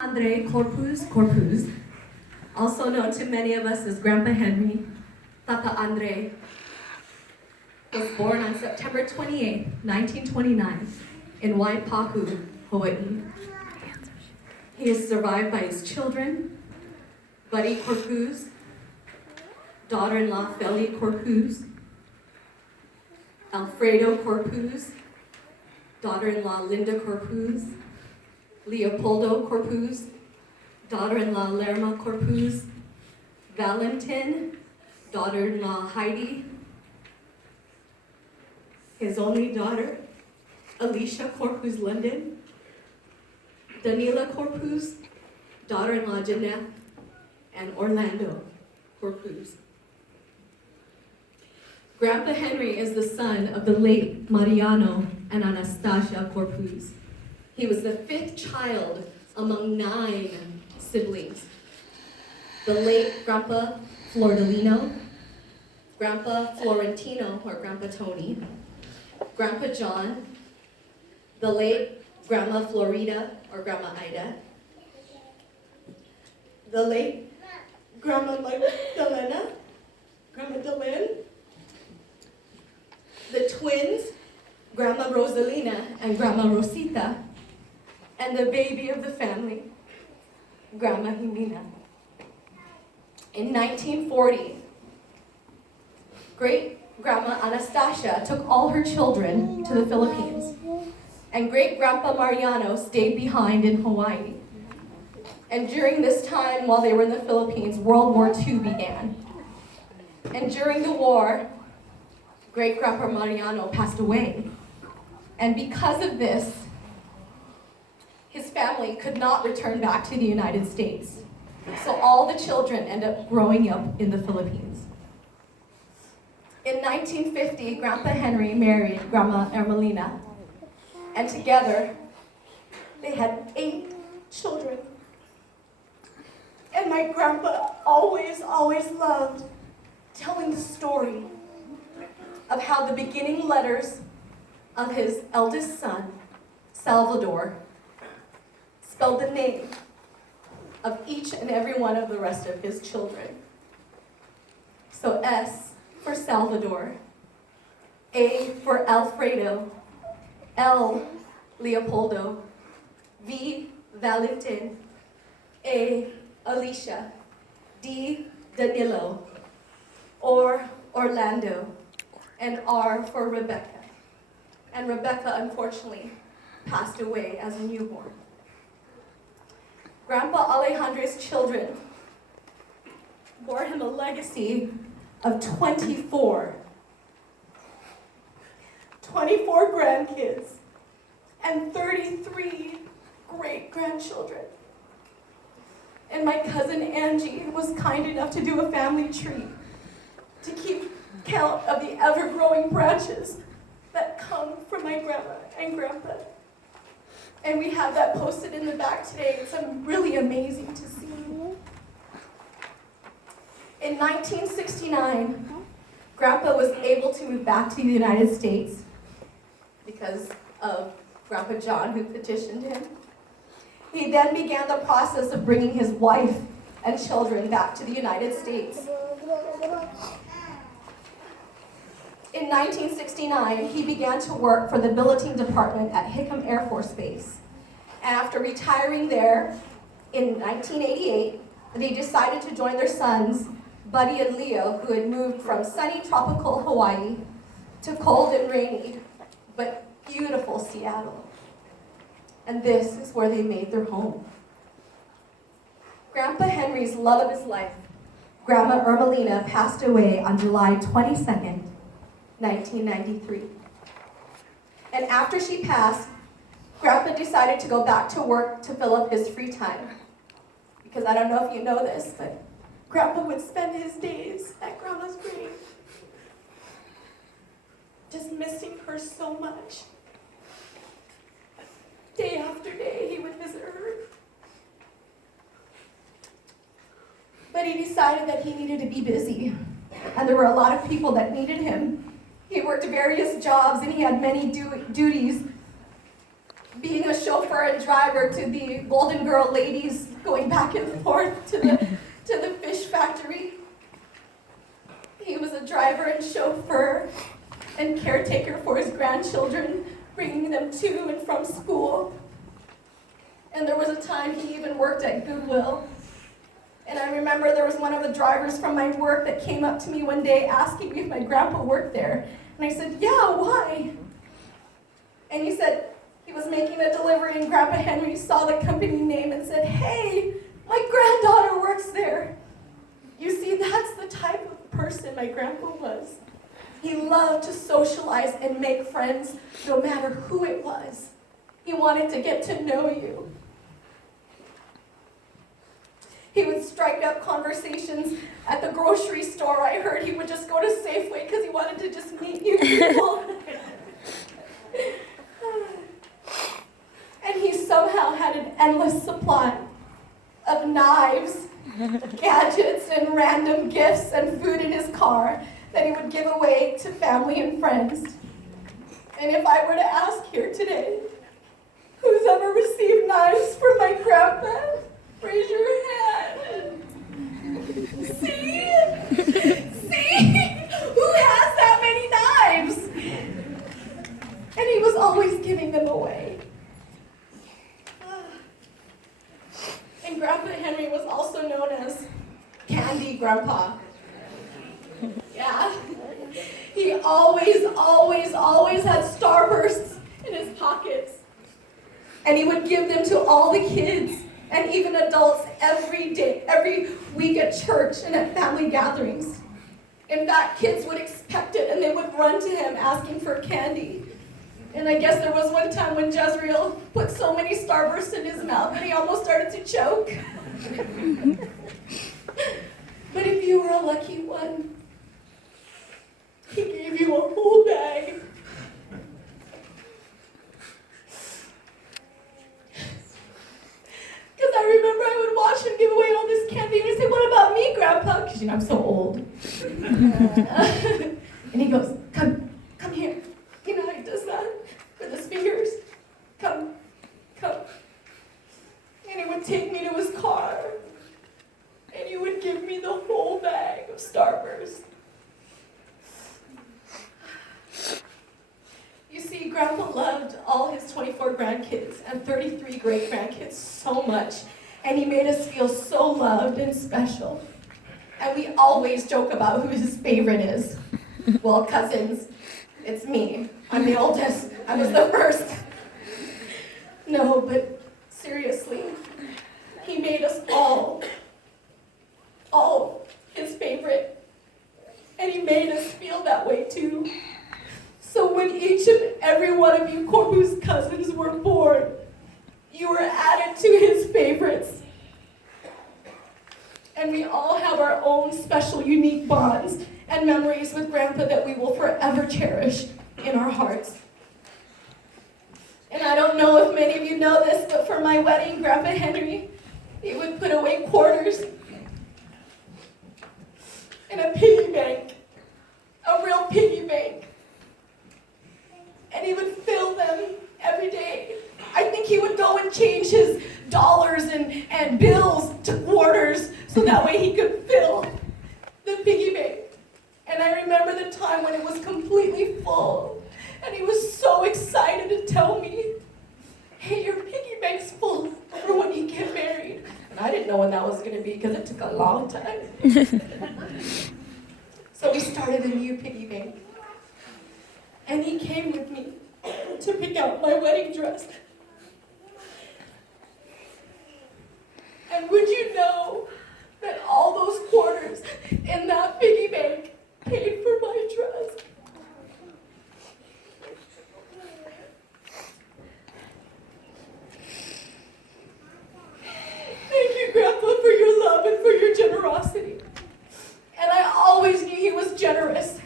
Andre Corpuz, also known to many of us as Grandpa Henry, Tata Andre, was born on September 28, 1929, in Waipahu, Hawaii. He is survived by his children, Buddy Corpuz, daughter-in-law Feli Corpuz, Alfredo Corpuz, daughter-in-law Linda Corpuz, Leopoldo Corpuz, daughter-in-law Lerma Corpuz, Valentin, daughter-in-law Heidi, his only daughter, Alicia Corpuz London, Danila Corpuz, daughter-in-law Jeanette, and Orlando Corpuz. Grandpa Henry is the son of the late Mariano and Anastasia Corpuz. He was the fifth child among 9 siblings. The late Grandpa Flordolino, Grandpa Florentino, or Grandpa Tony, Grandpa John, the late Grandma Florida, or Grandma Ida, the late Grandma Magdalena, Grandma Delenn, the twins, Grandma Rosalina and Grandma Rosita, and the baby of the family, Grandma Jimena. In 1940, great-grandma Anastasia took all her children to the Philippines, and great-grandpa Mariano stayed behind in Hawaii. And during this time, while they were in the Philippines, World War II began. And during the war, great-grandpa Mariano passed away. And because of this, his family could not return back to the United States. So all the children end up growing up in the Philippines. In 1950, Grandpa Henry married Grandma Ermelina, and together they had 8 children. And my grandpa always loved telling the story of how the beginning letters of his eldest son, Salvador, spelled the name of each and every one of the rest of his children. So S for Salvador, A for Alfredo, L Leopoldo, V Valentin, A Alicia, D Danilo, Orlando, and R for Rebecca. And Rebecca, unfortunately, passed away as a newborn. Grandpa Alejandre's children bore him a legacy of 24 grandkids and 33 great-grandchildren. And my cousin Angie was kind enough to do a family tree to keep count of the ever-growing branches that come from my grandma and grandpa. And we have that posted in the back today. It's really amazing to see. In 1969, Grandpa was able to move back to the United States because of Grandpa John, who petitioned him. He then began the process of bringing his wife and children back to the United States. In 1969, he began to work for the billeting department at Hickam Air Force Base. And after retiring there in 1988, they decided to join their sons, Buddy and Leo, who had moved from sunny tropical Hawaii to cold and rainy, but beautiful Seattle. And this is where they made their home. Grandpa Henry's love of his life, Grandma Ermelina, passed away on July 22nd, 1993. And after she passed, Grandpa decided to go back to work to fill up his free time. Because I don't know if you know this, but Grandpa would spend his days at Grandma's grave, just missing her so much. Day after day, he would visit her. But he decided that he needed to be busy, and there were a lot of people that needed him. He worked various jobs, and he had many duties. being a chauffeur and driver to the Golden Girl ladies going back and forth to the fish factory. He was a driver and chauffeur and caretaker for his grandchildren, bringing them to and from school. And there was a time he even worked at Goodwill. And I remember there was one of the drivers from my work that came up to me one day asking me if my grandpa worked there. And I said, yeah, why? And he said he was making a delivery and Grandpa Henry saw the company name and said, hey, my granddaughter works there. You see, that's the type of person my grandpa was. He loved to socialize and make friends no matter who it was. He wanted to get to know you. He would strike up conversations at the grocery store. I heard he would just go to Safeway because he wanted to just meet new people. And he somehow had an endless supply of knives, gadgets, and random gifts and food in his car that he would give away to family and friends. And if I were to ask here today, who's ever received knives from my grandpa? Raise your hand. See? Who has that many knives? And he was always giving them away. And Grandpa Henry was also known as Candy Grandpa. Yeah. He always had Starbursts in his pockets. And he would give them to all the kids and even adults every day, every week at church and at family gatherings. In fact, kids would expect it and they would run to him asking for candy. And I guess there was one time when Jezreel put so many Starbursts in his mouth that he almost started to choke. But if you were a lucky one, he gave you a whole bag. Because I remember I would watch him give away all this candy, and I'd say, what about me, Grandpa? Because, I'm so old. And he goes, come here. You know how he does that with his fingers? Come. And he would take me to his car, and he would give me the whole bag of Starburst. You see, Grandpa loved all his 24 grandkids and 33 great-grandkids so much, and he made us feel so loved and special. And we always joke about who his favorite is. Well, cousins, it's me. I'm the oldest. I was the first. No, but seriously, he made us all his favorite. And he made us feel that way too. So when each and every one of you Corpus cousins were born, you were added to his favorites. And we all have our own special, unique bonds and memories with Grandpa that we will forever cherish in our hearts. And I don't know if many of you know this, but for my wedding, Grandpa Henry, he would put away quarters in a piggy bank, a real piggy bank. And he would fill them every day. I think he would go and change his dollars and bills to quarters so that way he could fill the piggy bank. And I remember the time when it was completely full. And he was so excited to tell me, hey, your piggy bank's full for when you get married. And I didn't know when that was going to be because it took a long time. So we started a new piggy bank. And he came with me to pick out my wedding dress. And would you know that all those quarters in that piggy bank paid for my dress? Thank you, Grandpa, for your love and for your generosity. And I always knew he was generous.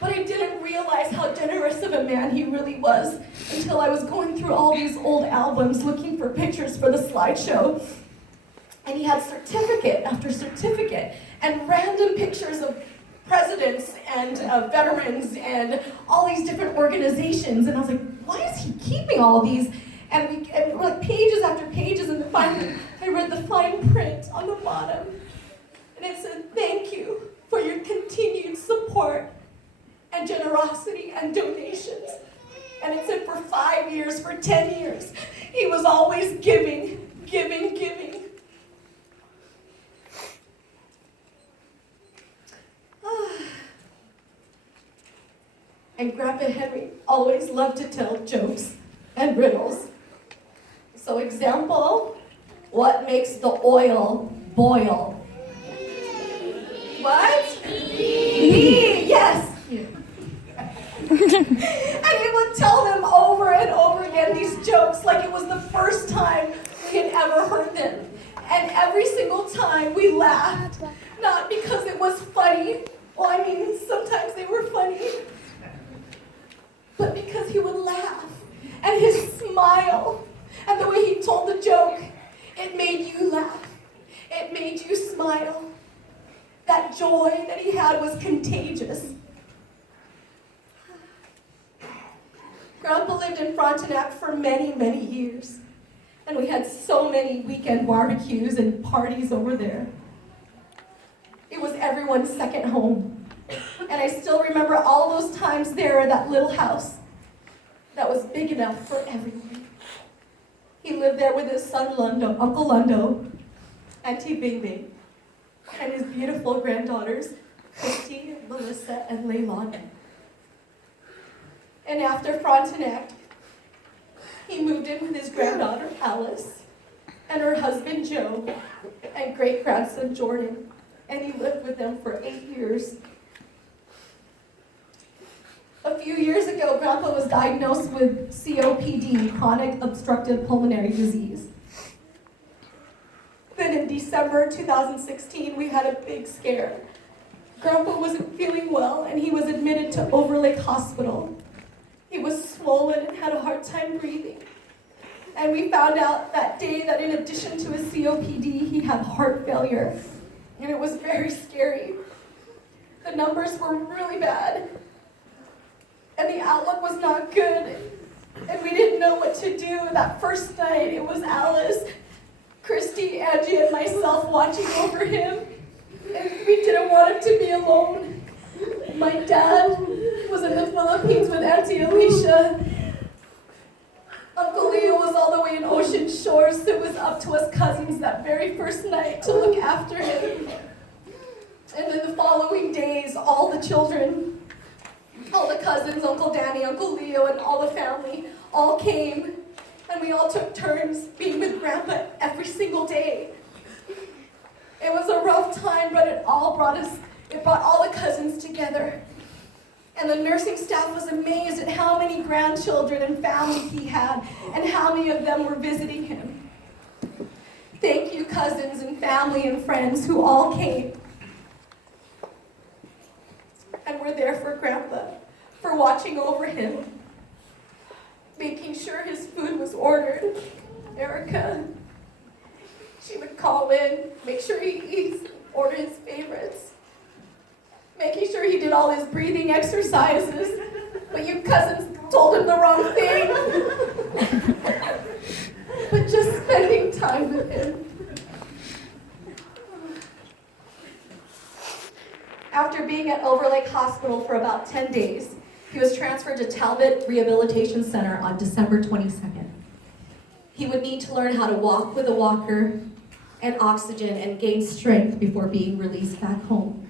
But I didn't realize how generous of a man he really was until I was going through all these old albums looking for pictures for the slideshow. And he had certificate after certificate and random pictures of presidents and veterans and all these different organizations. And I was like, why is he keeping all these? And we're like pages after pages, and finally I read the fine print on the bottom. And it said, "Thank you for your continued support and generosity and donations." And it said for 5 years, for 10 years, he was always giving, giving, giving. And Grandpa Henry always loved to tell jokes and riddles. So example, what makes the oil boil? What? Ghee, yes. And he would tell them over and over again these jokes like it was the first time we had ever heard them. And every single time we laughed, not because it was funny, well, I mean, sometimes they were funny, but because he would laugh, and his smile, and the way he told the joke, it made you laugh. It made you smile. That joy that he had was contagious. Grandpa lived in Frontenac for many, many years, and we had so many weekend barbecues and parties over there. It was everyone's second home. And I still remember all those times there at that little house that was big enough for everyone. He lived there with his son Lundo, Uncle Lundo, Auntie Bing Bing, and his beautiful granddaughters, Christy, Melissa, and Leilani. And after Frontenac, he moved in with his granddaughter Alice, and her husband Joe, and great-grandson Jordan, and he lived with them for 8 years. A few years ago, Grandpa was diagnosed with COPD, chronic obstructive pulmonary disease. Then in December 2016, we had a big scare. Grandpa wasn't feeling well, and he was admitted to Overlake Hospital. He was swollen and had a hard time breathing. And we found out that day that in addition to his COPD, he had heart failure. And it was very scary. The numbers were really bad. And the outlook was not good. And we didn't know what to do. That first night, it was Alice, Christy, Angie, and myself watching over him. And we didn't want him to be alone. My dad was in the Philippines with Auntie Alicia. Uncle Leo was all the way in Ocean Shores, so it was up to us cousins that very first night to look after him. And then the following days, all the children, all the cousins, Uncle Danny, Uncle Leo, and all the family all came, and we all took turns being with Grandpa every single day. It was a rough time, but it brought all the cousins together. And the nursing staff was amazed at how many grandchildren and families he had, and how many of them were visiting him. Thank you, cousins and family and friends who all came and were there for Grandpa, for watching over him, making sure his food was ordered. Erica, she would call in, make sure he eats, order his favorites, making sure he did all his breathing exercises, but you cousins told him the wrong thing. But just spending time with him. After being at Overlake Hospital for about 10 days, he was transferred to Talbot Rehabilitation Center on December 22nd. He would need to learn how to walk with a walker and oxygen and gain strength before being released back home.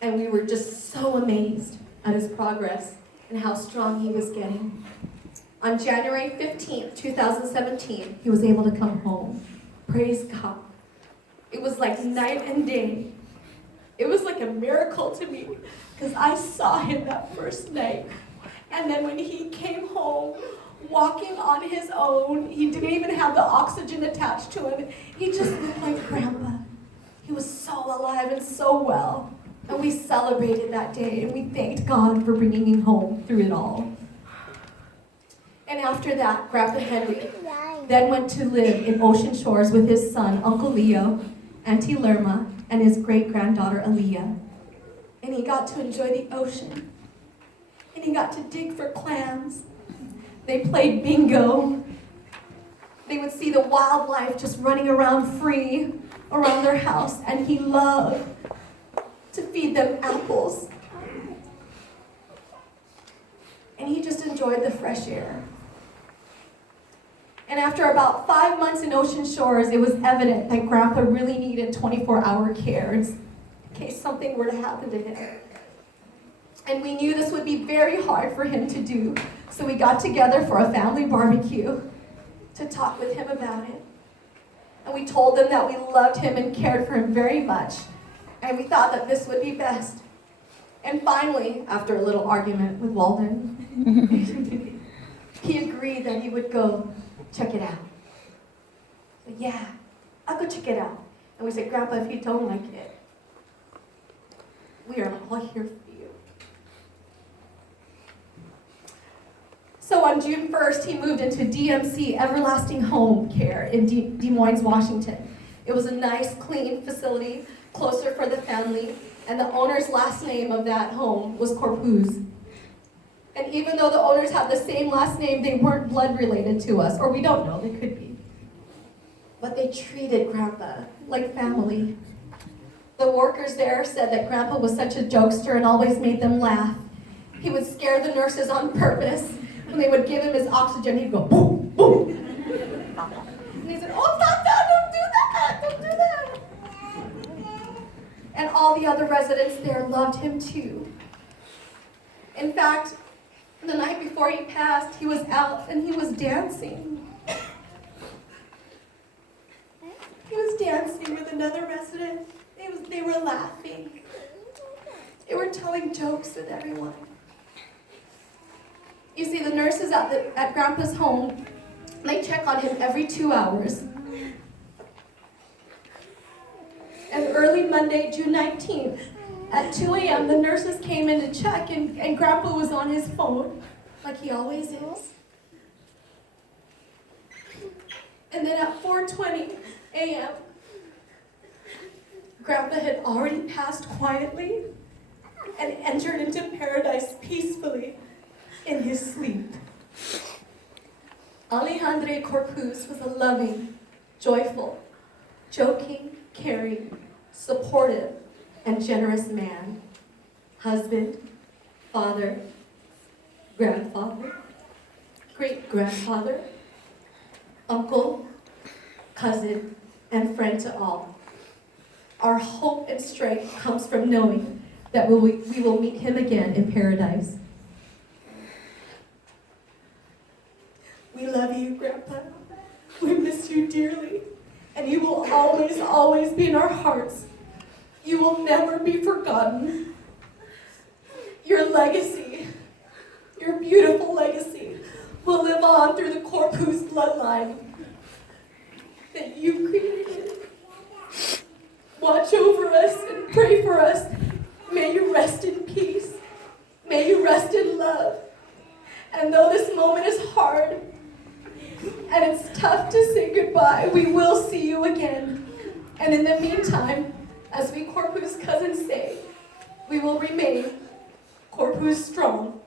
And we were just so amazed at his progress and how strong he was getting. On January 15th, 2017, he was able to come home. Praise God. It was like night and day. It was like a miracle to me because I saw him that first night. And then when he came home, walking on his own, he didn't even have the oxygen attached to him. He just looked like Grandpa. He was so alive and so well. And we celebrated that day, and we thanked God for bringing him home through it all. And after that, Grandpa Henry then went to live in Ocean Shores with his son, Uncle Leo, Auntie Lerma, and his great-granddaughter, Aaliyah. And he got to enjoy the ocean. And he got to dig for clams. They played bingo. They would see the wildlife just running around free around their house, and he loved to feed them apples. And he just enjoyed the fresh air. And after about 5 months in Ocean Shores, it was evident that Grandpa really needed 24-hour care in case something were to happen to him. And we knew this would be very hard for him to do, so we got together for a family barbecue to talk with him about it. And we told him that we loved him and cared for him very much, and we thought that this would be best. And finally, after a little argument with Walden, he agreed that he would go check it out. So, yeah, I'll go check it out. And we said, Grandpa, if you don't like it, we are all here for you. So on June 1st, he moved into DMC, Everlasting Home Care, in Des Moines, Washington. It was a nice, clean facility, closer for the family, and the owner's last name of that home was Corpuz. And even though the owners have the same last name, they weren't blood related to us, or we don't know, they could be. But they treated Grandpa like family. The workers there said that Grandpa was such a jokester and always made them laugh. He would scare the nurses on purpose. When they would give him his oxygen, he'd go boom, boom. And he said, oh, stop that, don't do that. And all the other residents there loved him too. In fact, the night before he passed, he was out and he was dancing. He was dancing with another resident. They were laughing. They were telling jokes with everyone. You see, the nurses at Grandpa's home, they check on him every 2 hours. And early Monday, June 19th, at 2 a.m., the nurses came in to check, and Grandpa was on his phone, like he always is. And then at 4:20 a.m., Grandpa had already passed quietly and entered into paradise peacefully in his sleep. Alejandre Corpuz was a loving, joyful, joking, caring, supportive, and generous man, husband, father, grandfather, great-grandfather, uncle, cousin, and friend to all. Our hope and strength comes from knowing that we will meet him again in paradise. We love you, Grandpa. We miss you dearly, and you will always, always be in our hearts. You will never be forgotten. Your legacy, your beautiful legacy, will live on through the Corpuz bloodline that you created. Watch over us and pray for us. May you rest in peace. May you rest in love. And though this moment is hard and it's tough to say goodbye, we will see you again. And in the meantime, as we Corpuz cousins say, we will remain Corpuz strong.